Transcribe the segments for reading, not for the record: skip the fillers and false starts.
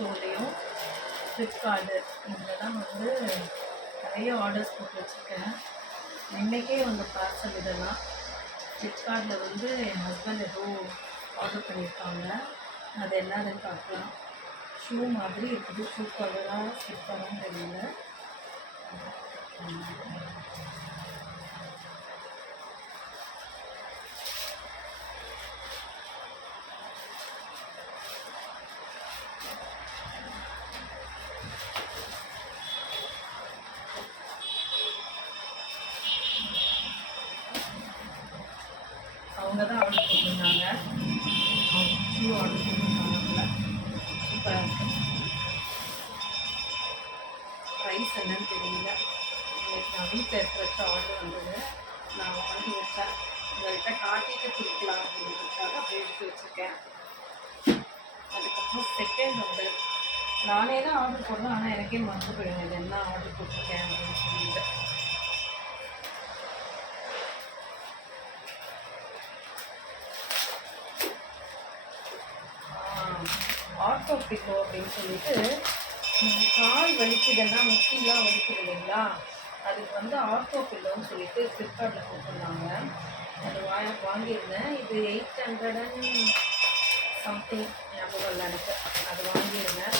மீஷோலையும் ஃப்ளிப்கார்ட்டு இதில் தான் வந்து நிறைய ஆர்டர்ஸ் போட்டு வச்சுருக்கேன். இன்றைக்கே வந்து பார்சல் இதெல்லாம் ஃப்ளிப்கார்ட்டில் வந்து என் ஹஸ்பண்ட் ஏதோ ஆர்டர் பண்ணியிருக்காங்க. அது என்னதுன்னு பார்க்கலாம். ஷூ மாதிரி இருக்குது. ஷூ கலராக ஸ்லிப்பரான்னு தெரியல. அவங்க தான் ஆர்டர் போட்டிருந்தாங்க. ஷூ ஆர்டர் போட்டிருந்தாங்க. சூப்பராக இருக்குது. ப்ரைஸ் என்னன்னு தெரியல. இன்னைக்கு நான் வீட்டில் எடுத்து வச்ச ஆர்டர் வந்தது. நான் வாங்கி வச்சேன். உங்கள்கிட்ட காட்டிட்டு கொடுக்கலாம் அப்படின்றதுக்காக அப்படியே எடுத்து வச்சுருக்கேன். அதுக்கப்புறம் செகண்ட் ஆர்டர் நானே தான் ஆர்டர் போடலாம். ஆனால் எனக்கே மறந்து போயிடுங்க இது என்ன ஆர்டர் போட்டிருக்கேன் அப்படின்னு சொல்லிட்டு. ஆட்டோ பிக்கோ அப்படின்னு சொல்லிட்டு கால் வலிக்குதுன்னா முக்கியெல்லாம் வலிக்குது இல்லைங்களா, அதுக்கு வந்து ஆட்டோ பில்லோன்னு சொல்லிட்டு ஃப்ளிப்கார்ட்டில் கொடுத்துருந்தாங்க. அது வாங்கியிருந்தேன். இது 800 சம்திங் ஞாபகம் இல்லை எனக்கு. அது வாங்கியிருந்தேன்.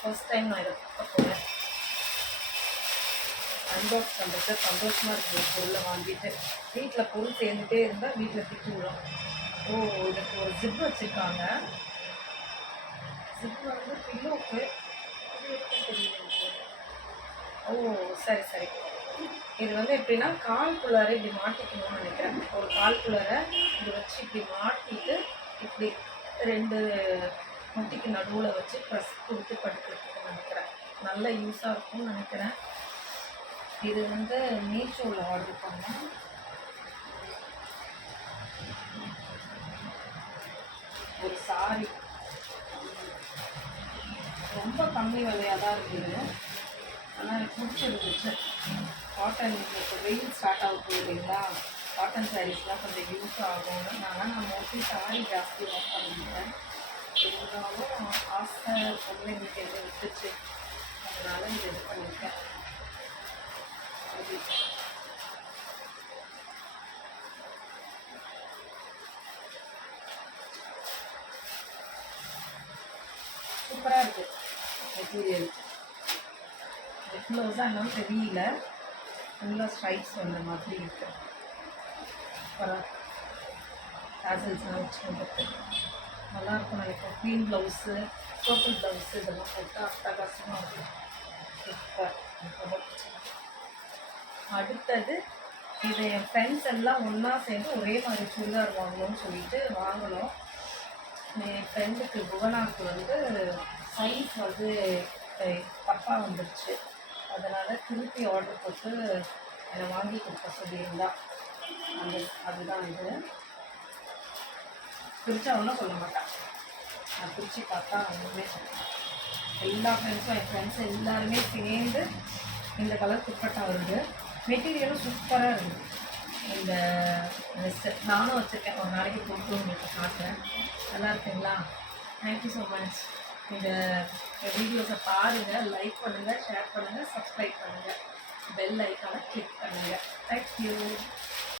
ஃபர்ஸ்ட் டைம் நான் இதை பார்க்க போகிறேன். அன்பாக்ஸ் பண்ணுறது சந்தோஷமாக இருக்குது. பொருளை வாங்கிட்டு வீட்டில் பொருள் சேர்ந்துட்டே இருந்தால் வீட்டில் திட்டு விடும். இதுக்கு ஒரு ஜிப் வச்சுருக்காங்க. ஜிப் வந்து பில்லோக்கு தெரியல. சரி சரி. இது வந்து எப்படின்னா கால்குள்ளார இப்படி மாட்டிக்கணும்னு நினைக்கிறேன். ஒரு கால்குள்ளார இது வச்சு இப்படி மாட்டிட்டு இப்படி 2 முட்டிக்கு நடுவில் வச்சு ப்ரெஸ் கொடுத்து படுக்கிறதுக்கு நினைக்கிறேன். நல்ல யூஸாக இருக்கும்னு நினைக்கிறேன். இது வந்து மீஷோவில் ஆர்டர் பண்ணேன். ஒரு சாரி ரொம்ப கம்மி விலையாக தான் இருக்குது. ஆனால் எனக்கு பிடிச்சிருந்துச்சு. காட்டன் இப்போ வெயில் ஸ்டார்ட் ஆக போகுதுங்களா, காட்டன் சாரீஸ்லாம் கொஞ்சம் யூஸ் ஆகும்னு நான் மோஸ்ட்லி சாரி ஜாஸ்தி வாஷ் பண்ணிட்டேன். இருந்தாலும் ஆசை பொண்ணுங்களுக்கு எது விட்டுச்சு, அதனால் இது பண்ணியிருக்கேன். சூப்பராக இருக்குது மெட்டீரியல். ப்ளவுஸாக இருந்தாலும் தெரியல, ஃபுல்லாக ஸ்ட்ரைப்ஸ் வந்த மாதிரி இருக்குது. சூப்பராக டேசல்ஸ்லாம் வச்சு வந்துட்டு நல்லாயிருக்கும் நினைக்கிறேன். க்ரீன் ப்ளவுஸு, பர்பிள் ப்ளவுஸு இதெல்லாம் போட்டு அட்டகாசமாக இருக்கும். சூப்பர். அடுத்தது இது என் ஃப்ரெண்ட்ஸ் எல்லாம் ஒன்றா சேர்ந்து ஒரே மாதிரி சுடிதார் வாங்கணும்னு சொல்லிட்டு வாங்கினோம். என் ஃப்ரெண்டுக்கு புவனாவுக்கு வந்து சைஸ் வந்து தப்பாக வந்துடுச்சு. அதனால் திருப்பி ஆர்டர் போட்டு என்னை வாங்கி கொடுக்க சொல்லியிருந்தா. அதுதான் இது. பிரித்தா ஒன்றும் சொல்ல மாட்டான். நான் பிரித்து பார்த்தா ஒன்றுமே சொல்லுவேன். எல்லா ஃப்ரெண்ட்ஸும் என் ஃப்ரெண்ட்ஸ் எல்லாருமே சேர்ந்து இந்த கலர் துப்பட்டா வருது. மெட்டீரியலும் சூப்பராக இருக்குது. இந்த ட்ரெஸ்ஸு நானும் வச்சுருக்கேன். ஒரு நாளைக்கு போட்டு உங்களுக்கு காட்டுறேன். நல்லா இருக்குங்களா? Thank you so much. இந்த வீடியோஸை பாருங்கள், லைக் பண்ணுங்கள், ஷேர் பண்ணுங்கள், சப்ஸ்கிரைப் பண்ணுங்கள், பெல் ஐக்கானை கிளிக் பண்ணுங்கள். தேங்க்யூ.